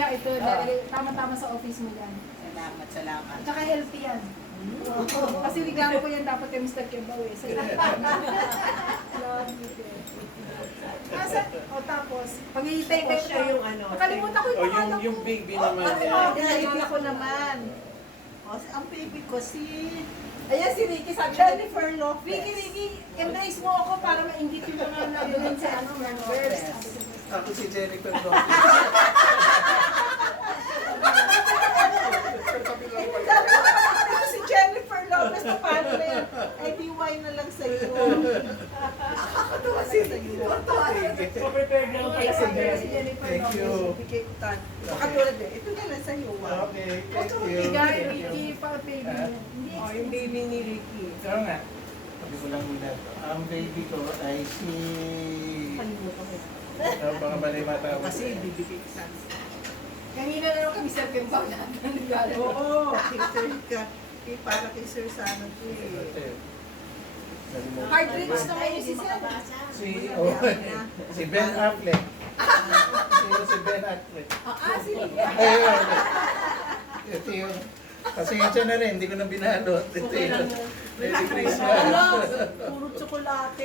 niya, ito, tama-tama sa office mo yan. Salamat, salamat. Tsaka healthy yan. Kasi reklamo ko yan dapat kay Mr. Kebaw eh. Tapos, pag-iitay kayo siya yung ano. nakalimutan ko yung pangalan ko. yung baby naman niya. Baby ko naman. Ang baby ko si Ayan si Ricky, sabi Jennifer Lopez. Ricky, embrace mo ako para ma-ingit yung mga nagulan sa ano, members. Ako si Jennifer Lopez. Ito si Jennifer Lopez na paano na yun? IBY na lang sa iyo. Nakakatawa si iyo. Prepared na ako pala si Jennifer. Thank you. Bigay ko tan. Katulad din. Ito na lang sa iyo. Okay, thank you. Bigay, Ricky, para baby mo. Oh, yung baby ni Ricky. Ikaw nga. Sabi ko lang muna. Ang baby ko ay si... Kalimutan ko. Mga mali matawag. Kasi bibigay ka. Kanina na lang kami sa Kebaw natin. Oo, kay Sir ka. Para kay Sir Sana ko eh. Hard drinks na kayo si Sir. Si Ben Affleck. Si Ben Affleck. Si Ayun. Ito yun. Pasensya na rin, hindi ko na binalot. Ito yun. Merry Christmas. Puro tsokolate.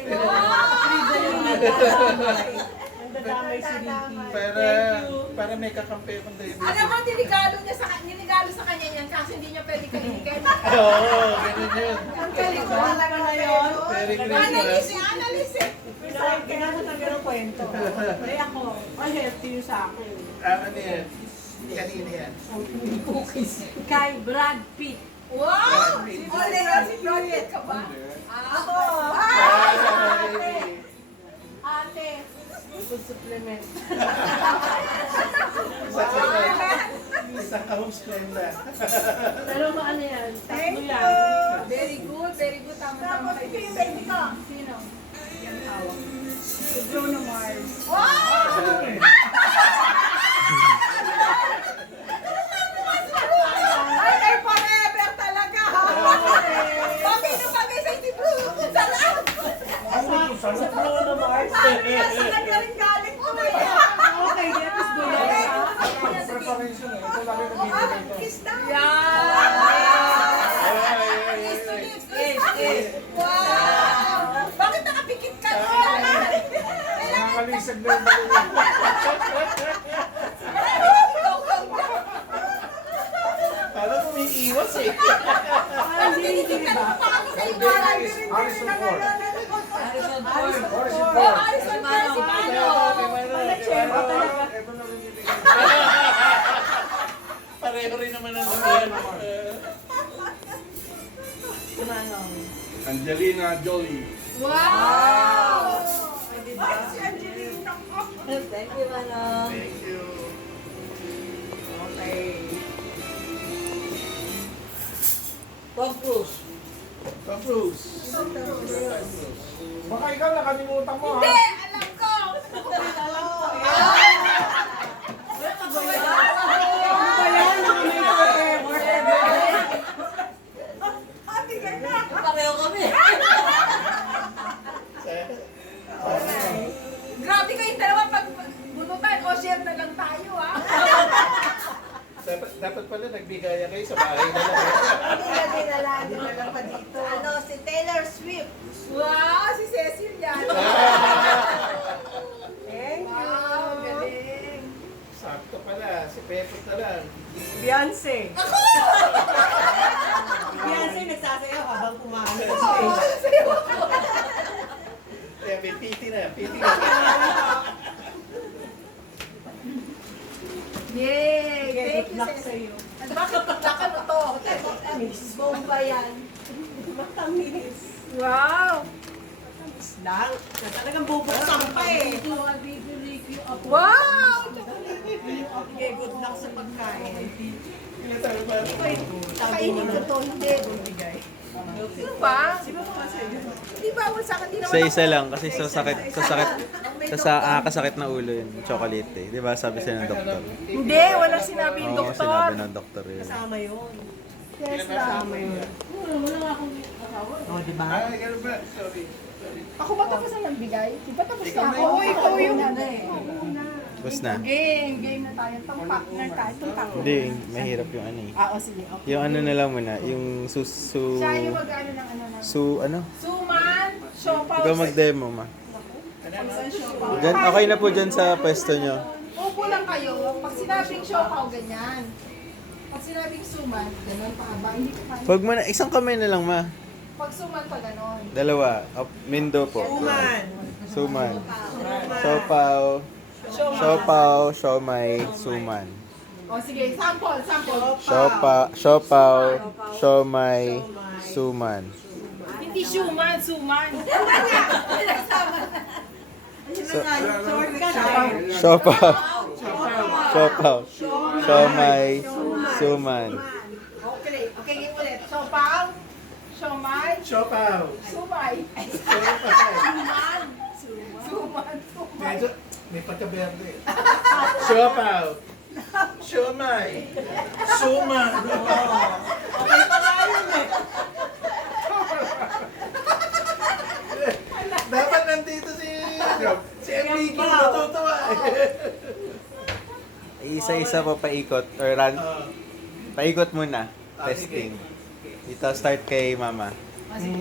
Ang dadamay si Ricky. Para may kakampi akong David. Alam mo, ninigalo sa kanya yan kasi hindi niya pwede kainin. Oo, ganun yun. Ang galing ko talaga na yun. Merry Analyze, Christmas. analyze. Kaya mo na ganun kwento. Ay ako, healthy yung sa akin. Ano yan? Kanina yan. Kay Brad Pitt. Wow! Si Brad Pitt ka ba? Ako! Ate! Food supplement. Isang kahong splenda. Pero ano yan? Tatlo yan. Very good, very good. Tama-tama kayo. Sino yung baby ko? Sino? Yan hawak. Si Bruno Mars. Wow! Ay, ay, forever talaga! Bagay na bagay sa si Bruno. Sarap! Sa Bruno Mars. Saan galing ko eh? Okay, that is good. Preparation eh. Ito lang yung nabibigay Kiss ko. na! Kiss to lips, kiss to lips. Wow! Bakit nakapikit ka? Nakakalisag na yung dalawa. Parang umiiwas eh. Hindi ba? Harrison Ford. Harrison Harrison Oh, Ford. Harrison Ford, si Mano. Pareho rin naman ang naman. Angelina Jolie. Wow! Ay, si Angelina. Thank you, Mano. Thank you. Okay. Tom Cruise. Tom Cruise. Baka ikaw nakalimutan mo Hindi! ha. Alam ko! Pareho kami. Grabe kayong dalawa pag bunutan o share na lang tayo, ha? Dapat pala nagbigaya kayo sa bahay na lang. Hindi na lang pa dito. Ano, si Taylor Swift. Wow! Si Cecil yan! Thank Wow! Galing! Sakto pala, si Pepot na lang. Beyonce. Beyonce nagsasayaw habang kumain. Oo! Sayo ako! Kaya may piti na, piti na. Yay! Thank you, Luck Cecil. sa'yo. Bakit takan mo to? Bomba yan. Matamis. Wow! Matamis lang. Talagang bubuksan pa eh. Wow! Okay, good luck sa pagkain. Pinatawa ba? Kainin ko to, hindi. Sino ba? Hindi bawal sa akin, di naman Isa-isa lang kasi kasakit na ulo yun, chocolate eh. Di ba sabi sa'yo ng doktor? Hindi, walang sinabi yung Oo, doktor. sinabi ng doktor yun. Kasama yun. Yes lang. Kasama yun. Oh, di ba? Ah, ganun ba? Sorry. Ako ba tapos ang nagbigay? Di ba tapos na Ikaw na ako? yun. Ikaw yung... Tapos na. Game na tayo. Itong partner tayo. Itong partner. Hindi, mahirap yung ano eh. Oo, sige. Okay. Yung ano na lang muna, yung su... Siya yung mag-ano ng ano na. ano? Suman, siopaw. Ikaw mag-demo, ma. Pagsan siopaw. Dyan, okay na po dyan sa pwesto nyo. Upo lang kayo. Pag sinabing siopaw, ganyan. Pag sinabing suman, ganun pa ba? Hindi ko kaya. Huwag mo na, isang kamay na lang, ma. Pag suman pa ganon. Dalawa. Mindo po. Suman. Siopaw. Siopaw, siomay, suman. O sige, sample. Siopaw, siomay, suman. Hindi suman. Siopaw, siomay, suman. Okay, game ulit. Siopaw, siomay, Siopaw. sumay. Suman. Medyo, may pagka-berde. Siopaw. Siomay. Suman. Dapat nandito si Enrique natutuwa Isa-isa po paikot or run. Paikot muna. Testing. Dito start kay mama. Ano?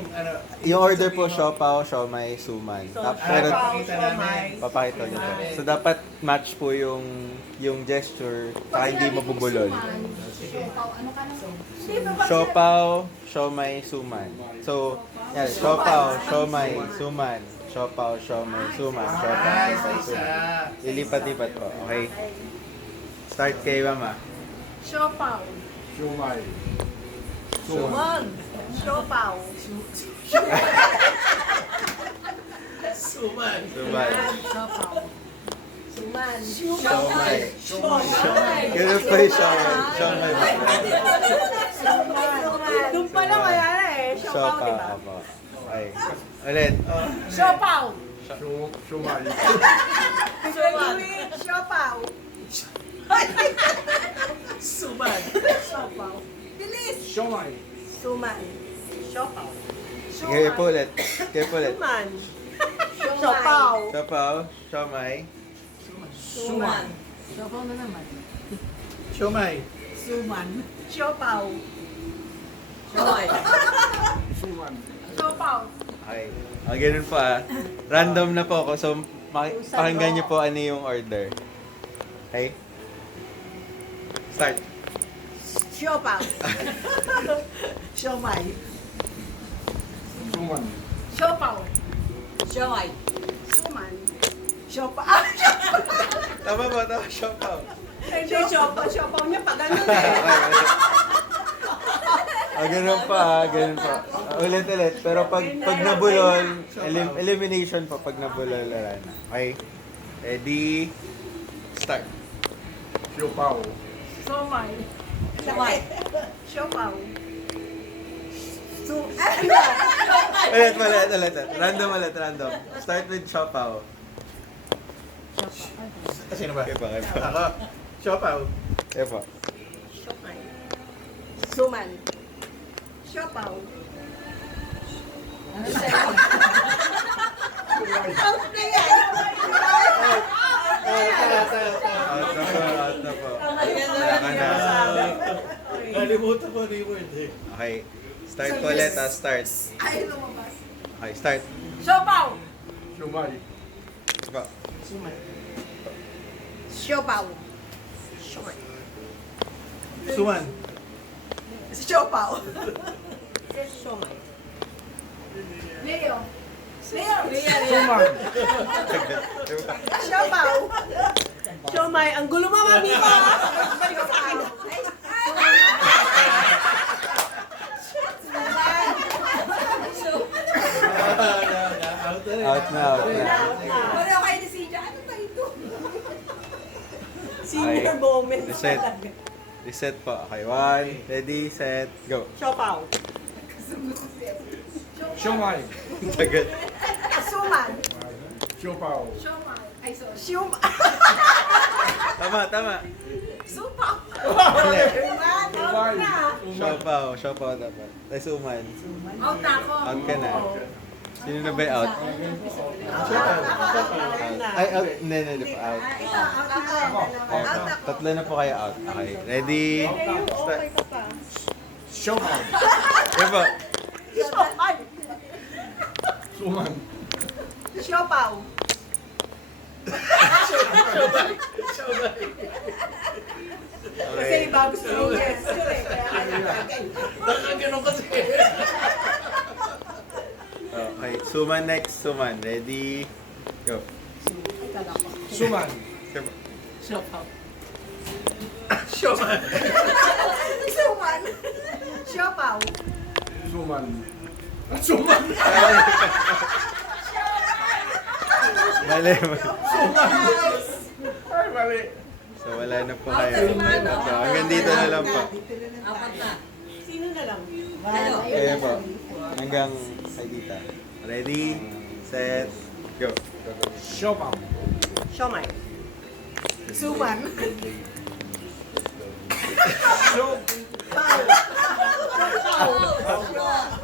Yung order po, siopaw, siomay, suman. Pero Pakita namin. papakita ulit. So dapat match po yung gesture para hindi mabubulol. Siopaw, ano ka na? Siopaw, siomay, suman. So, yan, siopaw, siomay, suman. Siopaw, siomay, suman. Siopaw, Ah, siomay, isa-isa. suman. Ilipat-lipat po, okay? Start kay mama. Siopaw. Shumay. Suman. Siopaw. Suman. Suman. Suman. Siomay. Ganun pa yung siomay. Siomay ba? Doon pa lang kaya na eh. Siopaw, di ba? Siopaw, apo. Okay. Ulit. Siopaw. Shumay. Siopaw. Suman. Siopaw. Bilis. Shumay. Suman. Siopaw. Sige po ulit. Sige po ulit. Suman. Siopaw. Siopaw, siomay. Suman. Siopaw na naman. Siomay. Suman. Siopaw. Siopaw. Suman. Siopaw. Okay. Ganun po ah. Random na po ako. So, pakinggan niyo po ano yung order. Okay? Start. Siopaw. Siomay. Suman. Siopaw. Siomay. Suman. Siopaw. Tama ba? Tama. Siopaw. Hindi, siopaw. Siopaw niya pa ganun eh. Ganun pa ah. Ganun pa. Ulit. Pero pag nabulol, elimination pa pag nabulol. Wala na. Okay? Ready? Start. Siopaw. Siomay. Siomay. Siopaw. Ulit. Random. Start with siopaw. Sino ba? Okay pa. Ako. Siopaw. Okay pa. Siomay. Suman. Siopaw. Out na po. Wala ka na. Nalimutan ko na yung word eh. Okay. Start po ulit ah. Start. Ay, lumabas. Okay, start. Siopaw. Shumay. Diba? Siopaw. Suman. Siopaw. Siomay. Leo. Suman. Siopaw. Siomay. Ang gulo mo, mami ko. Balik ko sa akin. Out na. Pareho kayo ni Sija. Ano ba ito? Senior moment. Reset po. Okay, 1, ready, set, go. Siopaw. Shumay. Tagal. Suman. Siopaw. Siomay. Ay, sorry. Siomay. Tama. Supaw. Mali. Shumay. Siopaw dapat. Ay, suman. Out na ako. Out ka na. Sino na ba yung out? Ay, out. Hindi po. Out. Okay, so, tatlo na po kayo out. Okay, ready? Start. Siomay. Yan po. Siomay. Suman. Siopaw. Okay. Iba gusto mo yes. Nakagano kasi. Okay, Suman next. Suman. Ready? Go. Suman. Yan po. Siopaw. Siomay. Suman. Siopaw. Suman. Suman. Mali. Ay, mali. So, wala na po kayo. So, hanggang dito na lang po. Sino na lang? Ayan po. Hanggang kay tita. Ready? Set? Go. Siopaw. Siomay. Suman.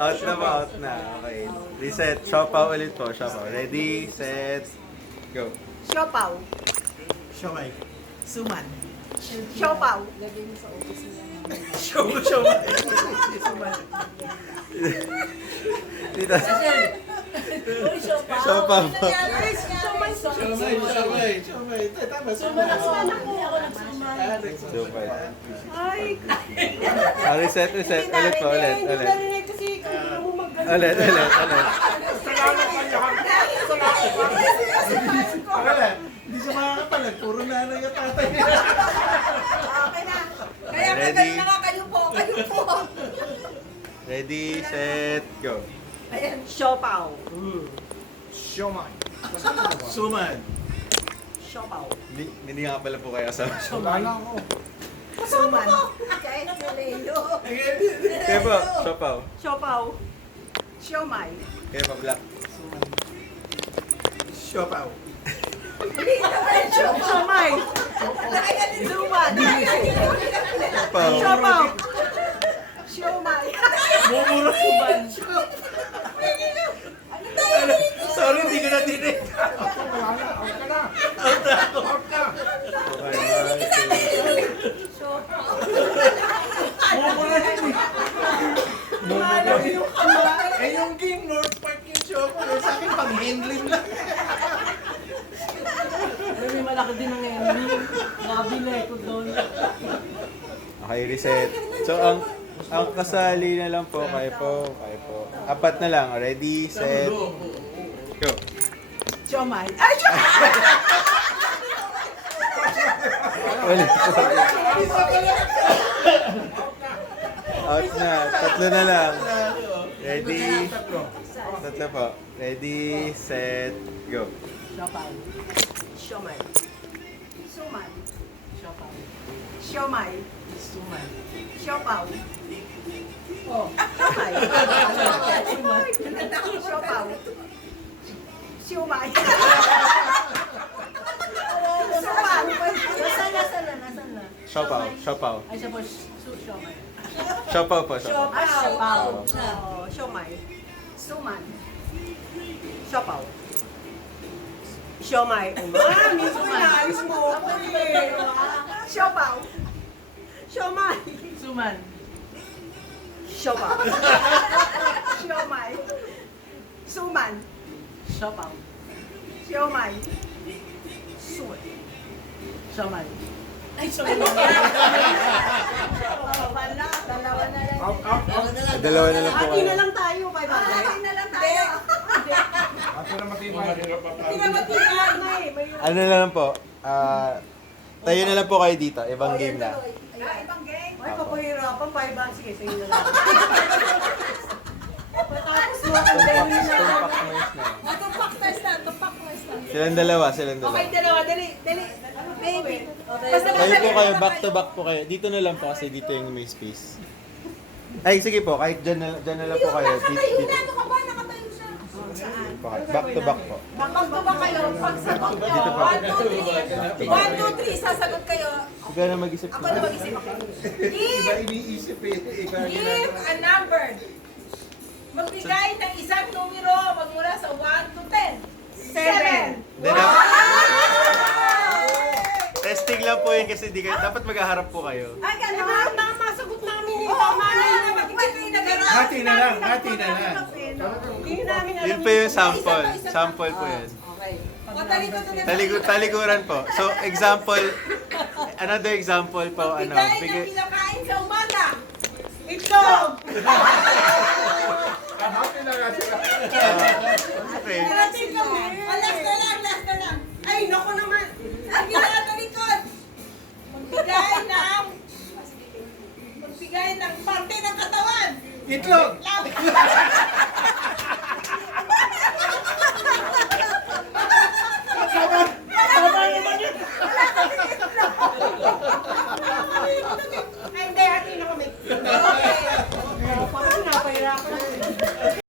Out na ba? Out na. Okay. Reset. Siopaw ulit po. Siopaw. Ready? Set? Go. Siopaw. Siomay. Suman. Siopaw. Siomay. Tita. Siopaw po. Siomay. Tama, Siomay. Siopaw. Ay, Reset. Ulit po. Ulit. narinig kasi kanina mo mag-gano'n. Ulit. Salamat sa lahat. Wala. Hindi siya makakapalag. Puro nanay at tatay. Okay na. Kaya Ready? magaling na nga kayo po. Ready? Set? Go. Ayan. Siopaw. Siomay. Suman. Siopaw. Hindi nga pala po kayo asama. Wala na ako. Suman. Kahit malilo. Kaya po. Siopaw. Siopaw. Siomay. Kaya po. Black. Siopaw. Siomay. Suman. Siopaw. Siopaw. Siomay. Mumura suman. Sorry, hindi ko na dinig. Wala na. Out ka na. Out ka. Mumura din eh. Mumura din. Eh yung game, North Park yung Siopaw. Sa akin, pang-handling lang. May malaki din ang ending. Nakabila ko doon. Okay, reset. So, ang kasali na lang po, kayo po. Apat na lang. Ready, set, go. Siomay. Ay, Siomay! Ulit po. Out na. Tatlo na lang. Ready? Tatlo po. Ready, set, go. Siopaw. Siomay. Suman. Siopaw. Siomay. Suman. Siopaw. Oh, siomay. Suman. Siopaw. Siomay. Suman. Nasaan na? Siopaw. Ay, siya po, siomay. Siopaw po, siopaw. Siopaw. Siomay. Suman. Siopaw. Siomay. Mismo inaayos mo ako eh. Siopaw. Siomay. Suman. Siopaw. Siomay. Suman. Siopaw. Siomay. Suman. Siomay. Ay, sorry. Wala. Dalawa na lang. Out. Dalawa na lang po Hati na kayo. lang tayo, bye-bye. Hati na lang tayo. Ako na matibay. Hindi na matigaan na eh. May Ano na lang po, tayo na lang po kayo dito. Ibang game na. Ibang game. Ay, papahirapan. 5 sige, sa'yo na lang. Tapos mo akong dahil na. Tupak test na. Tupak test na. Silang dalawa. Okay, dalawa. Dali. Baby. Kayo po kayo, back to back po kayo. Dito na lang po kasi dito yung may space. Ay, sige po, kahit dyan na lang po kayo. Nakatayo na. Ano ka ba? Nakatayo siya. Back to back po. Bakit ba kayo? Pag sagot nyo, Dito pa. 1, 2, 3. 1, 2, 3. Sasagot kayo. Ikaw na mag-isip Ako na mag-isip. Iba iniisip eh. Iba Give a number. Magbigay ng isang numero magmula sa 1 to 10. 7. Then, testing lang po yun kasi di kayo, dapat maghaharap po kayo. Ay, gano'n. Tama, sagot namin yung tama na yun. Hati na lang, hati na lang. Hindi namin alam. Yun po yung sample. Sample po yun. Okay. Patalikod na Talikuran po. So, example, another example po, ano, Bigay ng bigay, pinakain sa umaga. Itlog. Hati na nga sila. okay. Hati kami.